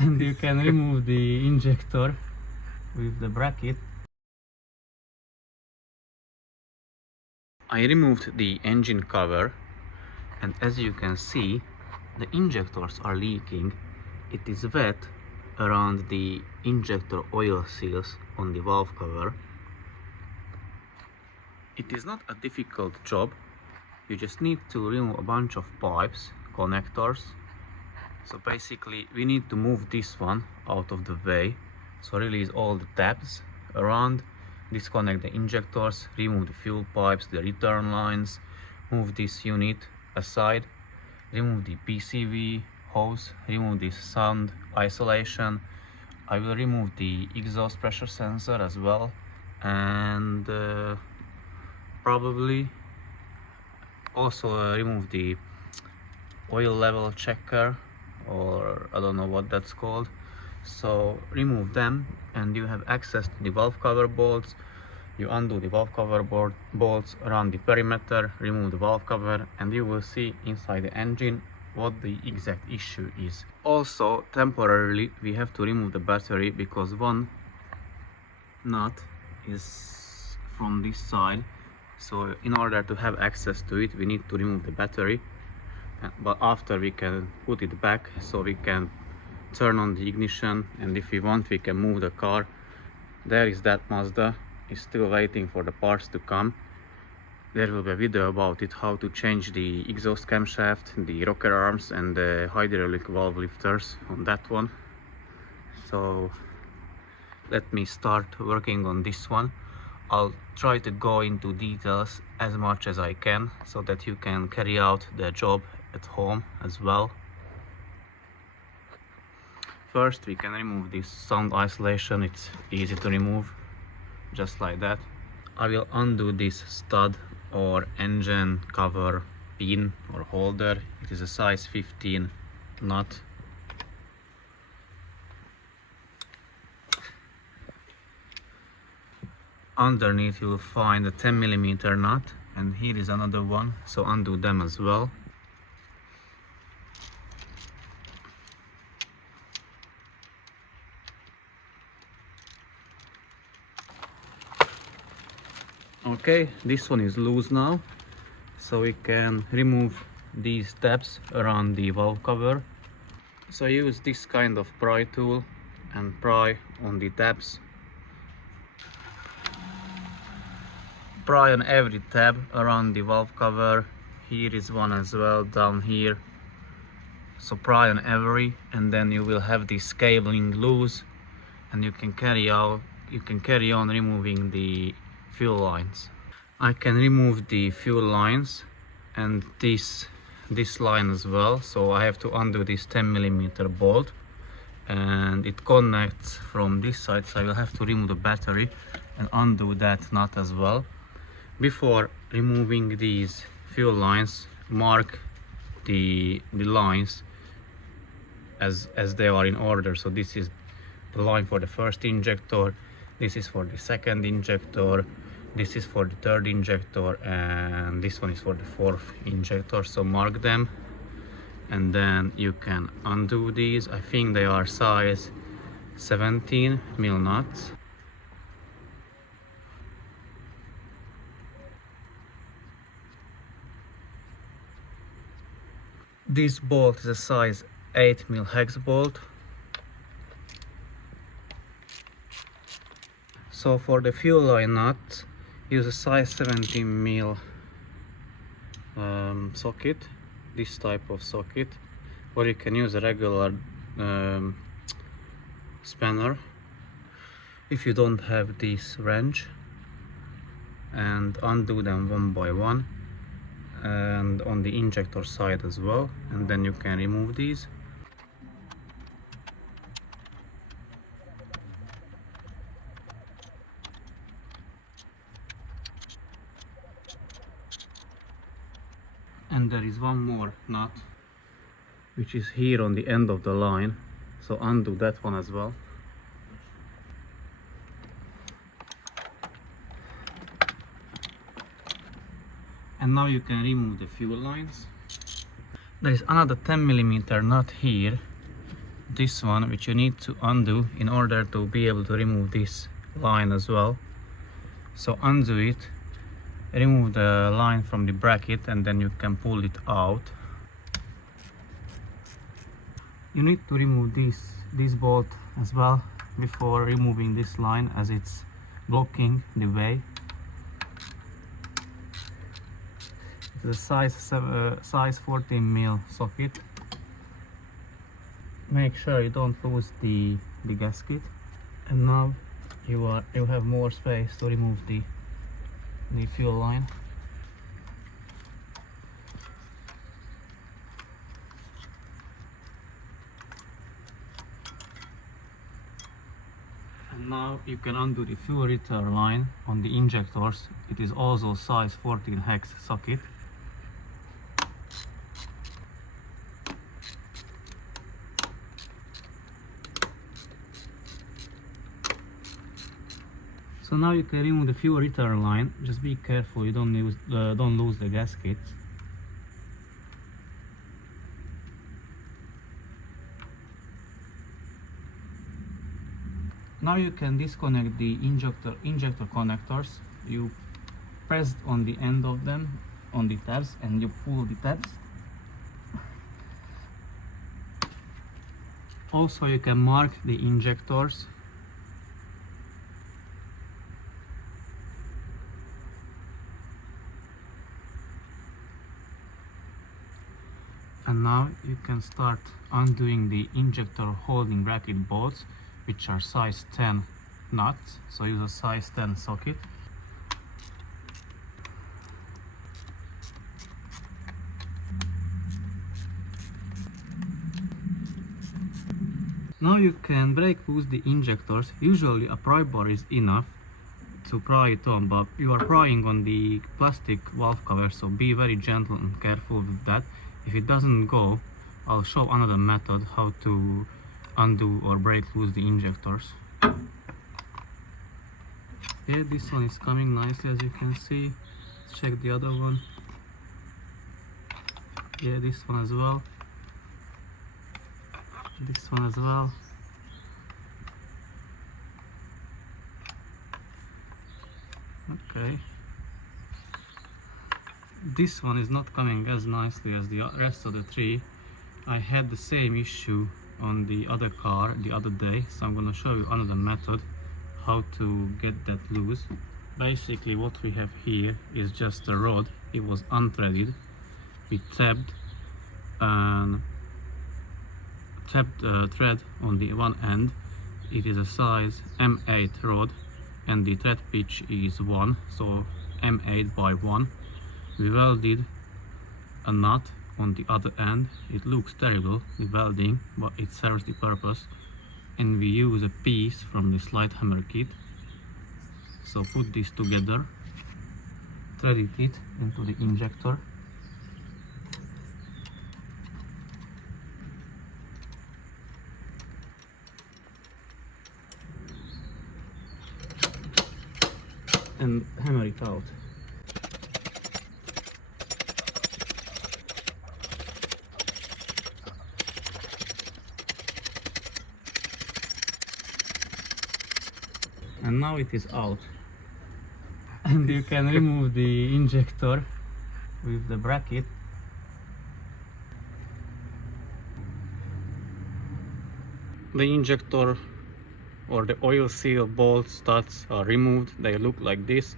and you can remove the injector with the bracket. I removed the engine cover, and as you can see, the injectors are leaking. It is wet around the injector oil seals on the valve cover. It is not a difficult job. You just need to remove a bunch of pipes, connectors. So basically we need to move this one out of the way. So release all the tabs around, disconnect the injectors, remove the fuel pipes, the return lines, move this unit aside, remove the PCV hose, remove this sound isolation. I will remove the exhaust pressure sensor as well, and probably also remove the oil level checker, or I don't know what that's called. So remove them and you have access to the valve cover bolts. You undo the valve cover bolts around the perimeter, remove the valve cover, and you will see inside the engine what the exact issue is. Also, temporarily we have to remove the battery because one nut is from this side. So in order to have access to it, we need to remove the battery, but after we can put it back so we can turn on the ignition, and if we want we can move the car. There is that Mazda, is still waiting for the parts to come. There will be a video about it, how to change the exhaust camshaft, the rocker arms and the hydraulic valve lifters on that one. So let me start working on this one. I'll try to go into details as much as I can so that you can carry out the job at home as well. First we can remove this sound isolation. It's easy to remove, just like that. I will undo this stud or engine cover pin or holder. It is a size 15 nut. Underneath you will find a 10mm nut, and here is another one, so undo them as well. Okay, this one is loose now, so we can remove these tabs around the valve cover. So use this kind of pry tool and pry on the tabs. Pry on every tab around the valve cover. Here is one as well, down here. So pry on every, and then you will have this cabling loose, and you can carry on removing the fuel lines. I can remove the fuel lines and this line as well. So I have to undo this 10mm bolt, and it connects from this side, so I will have to remove the battery and undo that nut as well. Before removing these fuel lines, mark the lines as they are in order. So this is the line for the first injector, this is for the second injector, this is for the third injector, and this one is for the fourth injector. So mark them, and then you can undo these. I think they are size 17mm nuts. This bolt is a size 8mm hex bolt. So for the fuel line nut, use a size 17mm socket, this type of socket, or you can use a regular spanner if you don't have this wrench, and undo them one by one, and on the injector side as well, and then you can remove these. And there is one more nut which is here on the end of the line, so undo that one as well. And now you can remove the fuel lines. There is another 10mm nut here this one, which you need to undo in order to be able to remove this line as well. So undo it, remove the line from the bracket, and then you can pull it out. You need to remove this bolt as well before removing this line, as it's blocking the way. It's a size 14mm socket. Make sure you don't lose the gasket. And now you have more space to remove the fuel line. And now you can undo the fuel return line on the injectors. It is also size 14 hex socket. So now you can remove the fuel return line. Just be careful you don't lose the gaskets. Now you can disconnect the injector connectors. You press on the end of them on the tabs and you pull the tabs. Also you can mark the injectors. And now you can start undoing the injector holding bracket bolts, which are size 10 nuts. So use a size 10 socket. Now you can break loose the injectors. Usually a pry bar is enough to pry it on, but you are prying on the plastic valve cover, so be very gentle and careful with that. If it doesn't go, I'll show another method how to undo or break loose the injectors. Yeah, this one is coming nicely, as you can see. Let's check the other one. Yeah, this one as well. This one as well. Okay. This one is not coming as nicely as the rest of the three. I had the same issue on the other car the other day, so I'm gonna show you another method how to get that loose. Basically what we have here is just a rod. It was unthreaded. We tapped thread on the one end. It is a size M8 rod and the thread pitch is 1, so M8 by 1. We welded a nut on the other end. It looks terrible, the welding, but it serves the purpose. And we use a piece from the slide hammer kit. So put this together, threaded it into the injector. And hammer it out. And now it is out. And you can remove the injector with the bracket. The injector or the oil seal bolt studs are removed. They look like this.